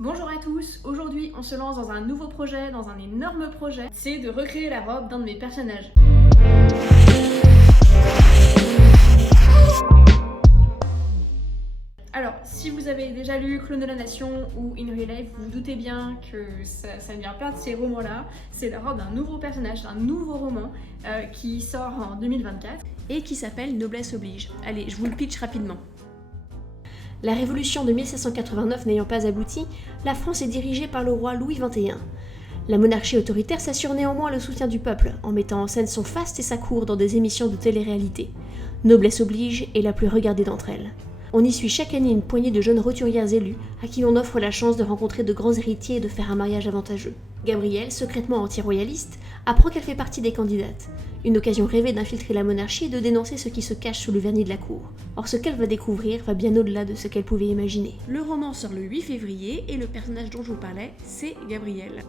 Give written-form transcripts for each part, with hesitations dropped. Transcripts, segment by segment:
Bonjour à tous, aujourd'hui on se lance dans un nouveau projet, dans un énorme projet, c'est de recréer la robe d'un de mes personnages. Alors, si vous avez déjà lu Clone de la Nation ou In Real Life, vous vous doutez bien que ça ne vient pas de ces romans-là, c'est la robe d'un nouveau personnage, d'un nouveau roman qui sort en 2024 et qui s'appelle Noblesse oblige. Allez, je vous le pitch rapidement. La révolution de 1789 n'ayant pas abouti, la France est dirigée par le roi Louis XXI. La monarchie autoritaire s'assure néanmoins le soutien du peuple, en mettant en scène son faste et sa cour dans des émissions de télé-réalité. Noblesse oblige est la plus regardée d'entre elles. On y suit chaque année une poignée de jeunes roturières élus, à qui l'on offre la chance de rencontrer de grands héritiers et de faire un mariage avantageux. Gabrielle, secrètement anti-royaliste, apprend qu'elle fait partie des candidates. Une occasion rêvée d'infiltrer la monarchie et de dénoncer ce qui se cache sous le vernis de la cour. Or, ce qu'elle va découvrir va bien au-delà de ce qu'elle pouvait imaginer. Le roman sort le 8 février et le personnage dont je vous parlais, c'est Gabrielle.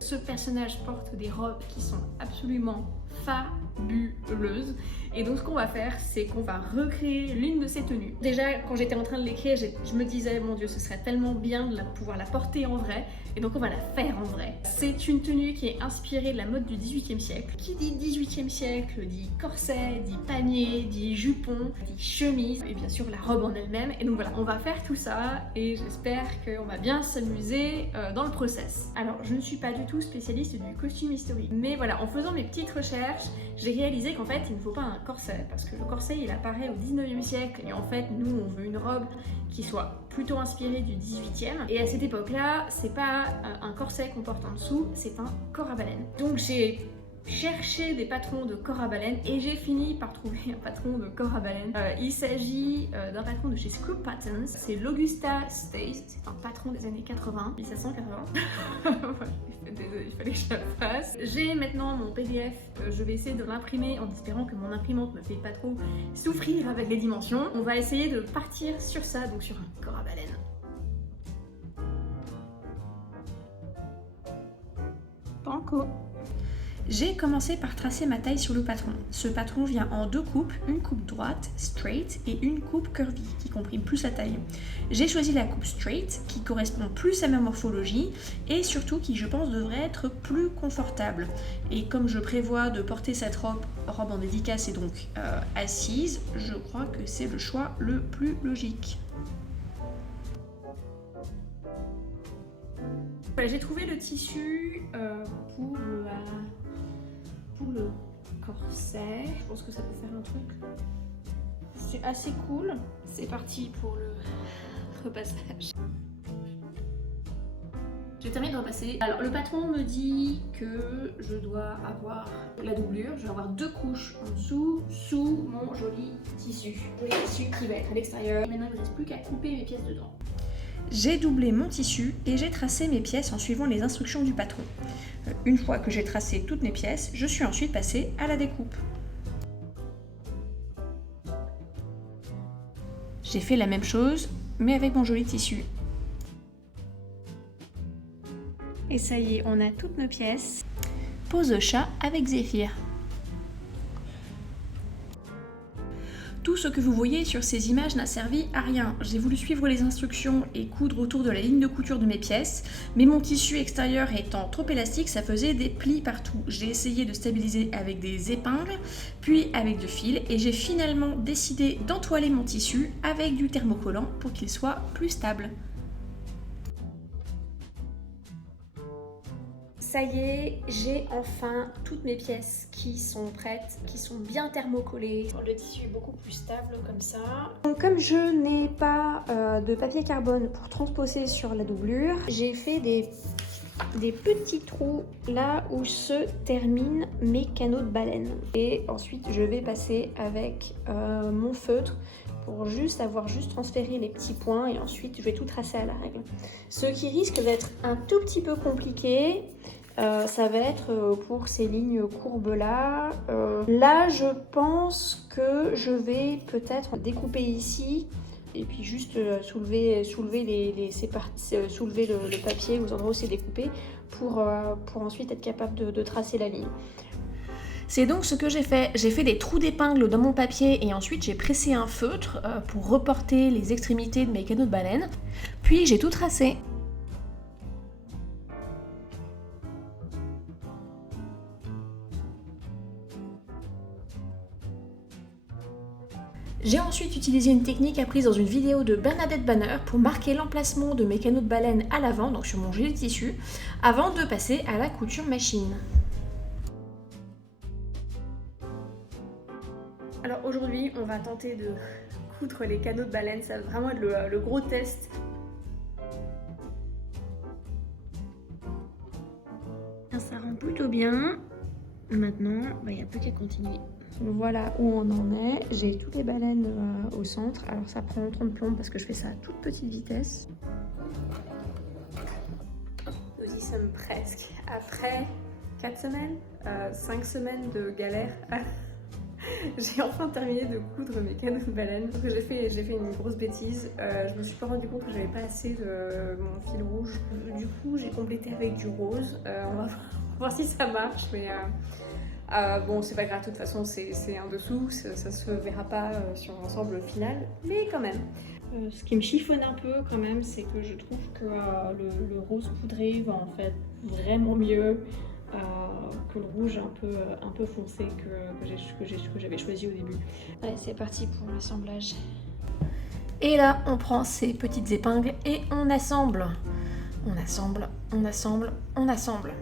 Ce personnage porte des robes qui sont absolument fabuleuses. Et donc ce qu'on va faire, c'est qu'on va recréer l'une de ces tenues. Déjà, quand j'étais en train de l'écrire, je me disais, mon Dieu, ce serait tellement bien de pouvoir la porter en vrai. Et donc on va la faire en vrai. C'est une tenue qui est inspirée de la mode du 18e siècle. Qui dit 18e siècle dit corset, dit panier, dit jupon, dit chemise, et bien sûr la robe en elle-même. Et donc voilà, on va faire tout ça et j'espère qu'on va bien s'amuser dans le process. Alors, je ne suis pas du tout spécialiste du costume historique. Mais voilà, en faisant mes petites recherches, j'ai réalisé qu'en fait, il ne faut pas un corset. Parce que le corset, il apparaît au 19e siècle. Et en fait, nous, on veut une robe qui soit plutôt inspirée du 18e. Et à cette époque-là, c'est pas un corset qu'on porte en dessous, c'est un corps à baleine. Donc j'ai cherché des patrons de corps à baleine et j'ai fini par trouver un patron de corps à baleine. Il s'agit d'un patron de chez Scoop Patterns, c'est l'Augusta Stace, c'est un patron des années 80, 1780. Il fallait que je le fasse. J'ai maintenant mon PDF, je vais essayer de l'imprimer en espérant que mon imprimante me fait pas trop souffrir avec les dimensions. On va essayer de partir sur ça, donc sur un corps à baleine. Banco. J'ai commencé par tracer ma taille sur le patron. Ce patron vient en deux coupes, une coupe droite, straight, et une coupe curvy, qui comprime plus la taille. J'ai choisi la coupe straight, qui correspond plus à ma morphologie, et surtout qui, je pense, devrait être plus confortable. Et comme je prévois de porter cette robe en dédicace et donc assise, je crois que c'est le choix le plus logique. Voilà, j'ai trouvé le tissu pour le corset. Je pense que ça peut faire un truc. C'est assez cool. C'est parti pour le repassage. J'ai terminé de repasser. Alors le patron me dit que je dois avoir la doublure. Je vais avoir deux couches en dessous, sous mon joli tissu. Le tissu qui va être à l'extérieur. Maintenant il ne me reste plus qu'à couper mes pièces dedans. J'ai doublé mon tissu et j'ai tracé mes pièces en suivant les instructions du patron. Une fois que j'ai tracé toutes mes pièces, je suis ensuite passée à la découpe. J'ai fait la même chose, mais avec mon joli tissu. Et ça y est, on a toutes nos pièces. Pose chat avec Zéphyr. Tout ce que vous voyez sur ces images n'a servi à rien. J'ai voulu suivre les instructions et coudre autour de la ligne de couture de mes pièces, mais mon tissu extérieur étant trop élastique, ça faisait des plis partout. J'ai essayé de stabiliser avec des épingles, puis avec du fil, et j'ai finalement décidé d'entoiler mon tissu avec du thermocollant pour qu'il soit plus stable. Ça y est, j'ai enfin toutes mes pièces qui sont prêtes, qui sont bien thermocollées. Le tissu est beaucoup plus stable comme ça. Donc comme je n'ai pas de papier carbone pour transposer sur la doublure, j'ai fait des petits trous là où se terminent mes canaux de baleine. Et ensuite je vais passer avec mon feutre pour avoir transféré les petits points et ensuite je vais tout tracer à la règle. Ce qui risque d'être un tout petit peu compliqué, ça va être pour ces lignes courbes là. Là je pense que je vais peut-être découper ici et puis juste soulever le papier aux endroits où c'est découpé pour ensuite être capable de tracer la ligne. C'est donc ce que j'ai fait. J'ai fait des trous d'épingle dans mon papier et ensuite j'ai pressé un feutre pour reporter les extrémités de mes canaux de baleine. Puis j'ai tout tracé. J'ai ensuite utilisé une technique apprise dans une vidéo de Bernadette Banner pour marquer l'emplacement de mes canaux de baleine à l'avant, donc sur mon gilet de tissu, avant de passer à la couture machine. Alors aujourd'hui, on va tenter de coudre les canaux de baleine, ça va vraiment être le gros test. Ça rend plutôt bien. Maintenant, il n'y a plus qu'à continuer. Voilà où on en est. J'ai toutes les baleines au centre. Alors ça prend 30 plombes parce que je fais ça à toute petite vitesse. Nous y sommes presque. Après 4 semaines, 5 semaines de galère, j'ai enfin terminé de coudre mes canaux de baleine. Parce que j'ai fait une grosse bêtise. Je me suis pas rendu compte que j'avais pas assez de mon fil rouge. Du coup, j'ai complété avec du rose. On va voir si ça marche, mais bon, c'est pas grave, de toute façon, c'est un dessous, ça se verra pas sur l'ensemble final, mais quand même. Ce qui me chiffonne un peu quand même, c'est que je trouve que le rose poudré va en fait vraiment mieux que le rouge un peu foncé que j'avais choisi au début. Allez, c'est parti pour l'assemblage. Et là, on prend ces petites épingles et on assemble. On assemble, on assemble, on assemble.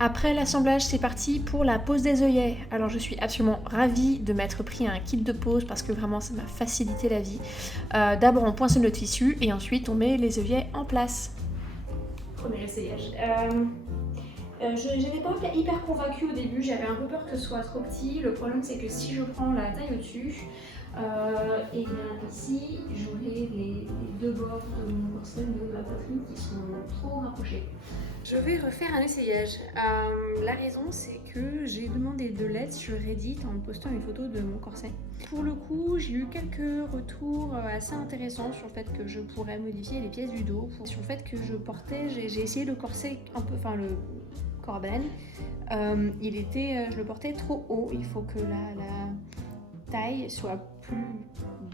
Après l'assemblage, c'est parti pour la pose des œillets. Alors je suis absolument ravie de m'être pris un kit de pose parce que vraiment ça m'a facilité la vie. D'abord on poinçonne le tissu et ensuite on met les œillets en place. Premier essayage. Je n'étais pas hyper convaincue au début, j'avais un peu peur que ce soit trop petit. Le problème c'est que si je prends la taille au-dessus, et bien ici j'aurai les deux bords de mon corset de ma poitrine qui sont trop rapprochés. Je vais refaire un essayage. La raison c'est que j'ai demandé de l'aide sur Reddit en postant une photo de mon corset. Pour le coup j'ai eu quelques retours assez intéressants sur le fait que je pourrais modifier les pièces du dos, sur le fait que je portais, j'ai essayé le corset un peu, enfin le corps à baleine, je le portais trop haut, il faut que la taille soit plus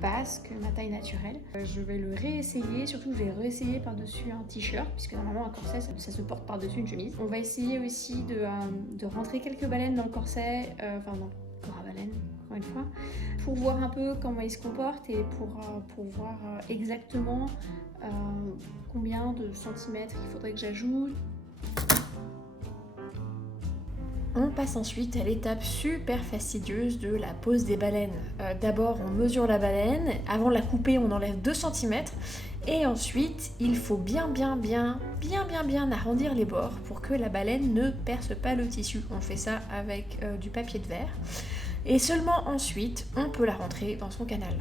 basse que ma taille naturelle. Je vais le réessayer, surtout je vais réessayer par-dessus un t-shirt, puisque normalement un corset ça se porte par-dessus une chemise. On va essayer aussi de rentrer quelques baleines dans le corset, enfin dans le corps à baleine, encore une fois, pour voir un peu comment il se comporte et pour voir exactement combien de centimètres il faudrait que j'ajoute. On passe ensuite à l'étape super fastidieuse de la pose des baleines. D'abord on mesure la baleine, avant de la couper on enlève 2 cm et ensuite il faut bien arrondir les bords pour que la baleine ne perce pas le tissu. On fait ça avec du papier de verre et seulement ensuite on peut la rentrer dans son canal.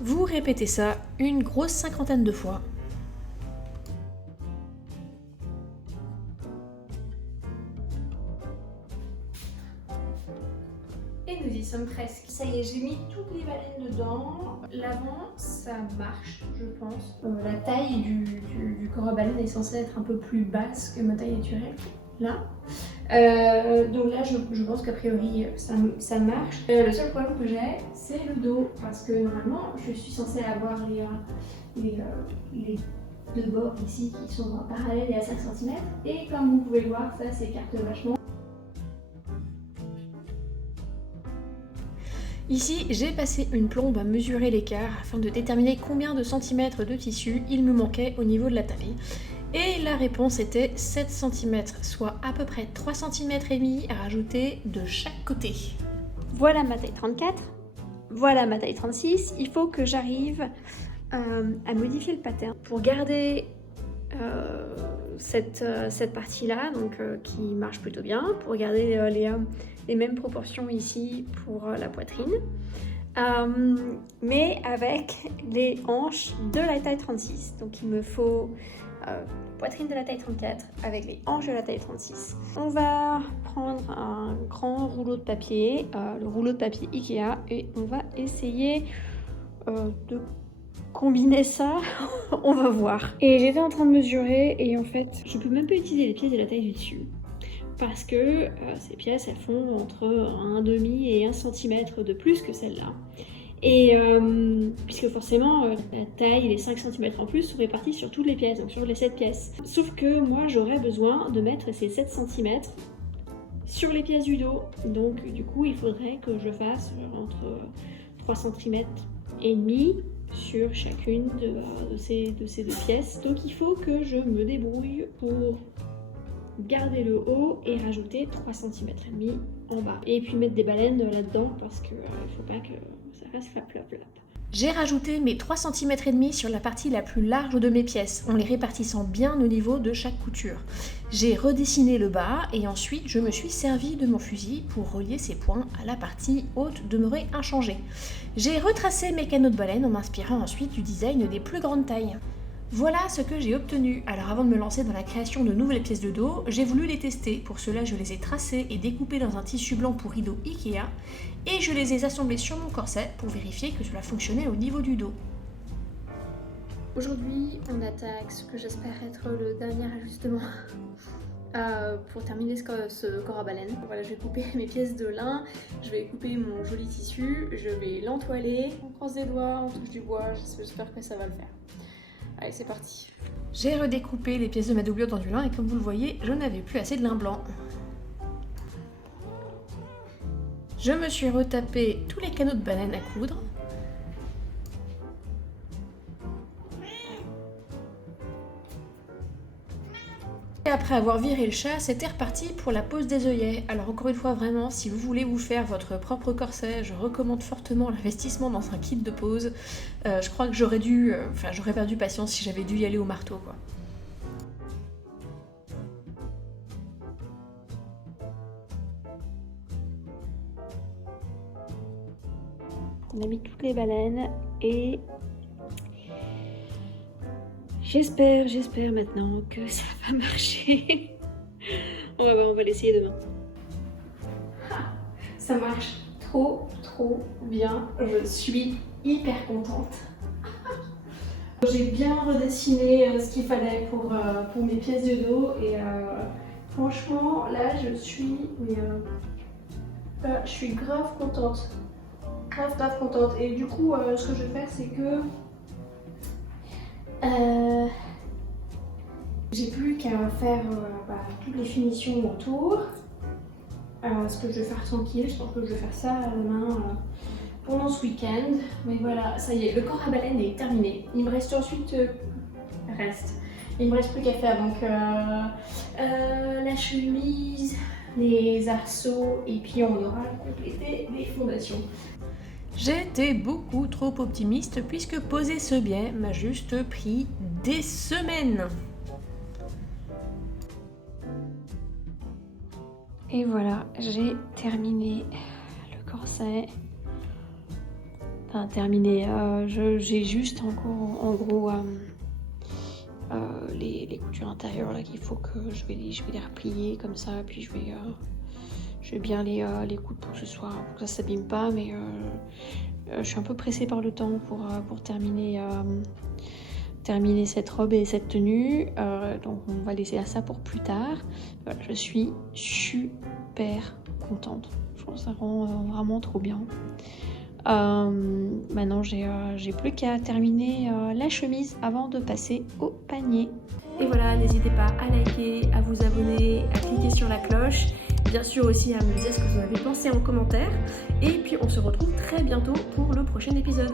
Vous répétez ça une grosse 50aine de fois. Et nous y sommes presque. Ça y est, j'ai mis toutes les baleines dedans. L'avant, ça marche, je pense. La taille du corps à baleine est censée être un peu plus basse que ma taille naturelle. Là. Donc là, je pense qu'a priori, ça marche. Le seul problème que j'ai, c'est le dos. Parce que normalement, je suis censée avoir les deux bords ici qui sont parallèles et à 5 cm. Et comme vous pouvez le voir, ça s'écarte vachement. Ici, j'ai passé une plombe à mesurer l'écart afin de déterminer combien de centimètres de tissu il me manquait au niveau de la taille. Et la réponse était 7 cm, soit à peu près 3 cm et demi à rajouter de chaque côté. Voilà ma taille 34, voilà ma taille 36. Il faut que j'arrive à modifier le pattern pour garder cette partie-là, donc qui marche plutôt bien, pour garder les mêmes proportions ici pour la poitrine. Mais avec les hanches de la taille 36. Donc il me faut poitrine de la taille 34 avec les hanches de la taille 36. On va prendre un grand rouleau de papier, le rouleau de papier Ikea, et on va essayer de combiner ça, on va voir. Et j'étais en train de mesurer et en fait, je peux même pas utiliser les pièces de la taille du dessus. Parce que ces pièces, elles font entre 1,5 et 1 cm de plus que celle-là. Et puisque forcément, la taille, les 5 cm en plus sont répartis sur toutes les pièces, donc sur les 7 pièces. Sauf que moi, j'aurais besoin de mettre ces 7 cm sur les pièces du dos. Donc du coup, il faudrait que je fasse entre 3 cm et demi sur chacune de ces deux pièces. Donc il faut que je me débrouille pour garder le haut et rajouter 3 cm et demi en bas. Et puis mettre des baleines là-dedans parce que il faut pas que ça fasse flap flap flap. J'ai rajouté mes 3 cm et demi sur la partie la plus large de mes pièces, en les répartissant bien au niveau de chaque couture. J'ai redessiné le bas et ensuite je me suis servi de mon fusil pour relier ces points à la partie haute demeurée inchangée. J'ai retracé mes canaux de baleine en m'inspirant ensuite du design des plus grandes tailles. Voilà ce que j'ai obtenu. Alors avant de me lancer dans la création de nouvelles pièces de dos, j'ai voulu les tester. Pour cela, je les ai tracées et découpées dans un tissu blanc pour rideau Ikea et je les ai assemblées sur mon corset pour vérifier que cela fonctionnait au niveau du dos. Aujourd'hui, on attaque ce que j'espère être le dernier ajustement pour terminer ce corps à baleine. Voilà, je vais couper mes pièces de lin, je vais couper mon joli tissu, je vais l'entoiler. On croise les doigts, on touche du bois, j'espère que ça va le faire. Allez, c'est parti. J'ai redécoupé les pièces de ma doublure dans du lin et comme vous le voyez, je n'avais plus assez de lin blanc. Je me suis retapé tous les canaux de baleine à coudre. Et après avoir viré le chat, c'était reparti pour la pose des œillets. Alors encore une fois, vraiment, si vous voulez vous faire votre propre corset, je recommande fortement l'investissement dans un kit de pose. Je crois que j'aurais perdu patience si j'avais dû y aller au marteau, quoi. On a mis toutes les baleines et j'espère maintenant que ça va marcher. On va l'essayer demain. Ça marche trop bien. Je suis hyper contente. J'ai bien redessiné ce qu'il fallait pour mes pièces de dos et franchement là je suis grave contente. Grave contente. Et du coup ce que je vais faire c'est que j'ai plus qu'à faire toutes les finitions autour. Ce que je vais faire tranquille, je pense que je vais faire ça à la main pendant ce week-end. Mais voilà, ça y est, le corps à baleine est terminé. Il me reste ensuite il me reste plus qu'à faire donc la chemise, les arceaux et puis on aura complété les fondations. J'étais beaucoup trop optimiste puisque poser ce biais m'a juste pris des semaines. Et voilà, j'ai terminé le corset. Enfin terminé, j'ai juste encore en gros les coutures intérieures là qu'il faut que je vais les replier comme ça, puis je vais bien les coudre pour que ça s'abîme pas, mais je suis un peu pressée par le temps pour terminer cette robe et cette tenue, donc on va laisser ça pour plus tard. Voilà, je suis super contente, je trouve ça rend vraiment trop bien. Maintenant j'ai plus qu'à terminer la chemise avant de passer au panier. Et voilà, n'hésitez pas à liker, à vous abonner, à cliquer sur la cloche, bien sûr aussi à me dire ce que vous en avez pensé en commentaire, et puis on se retrouve très bientôt pour le prochain épisode.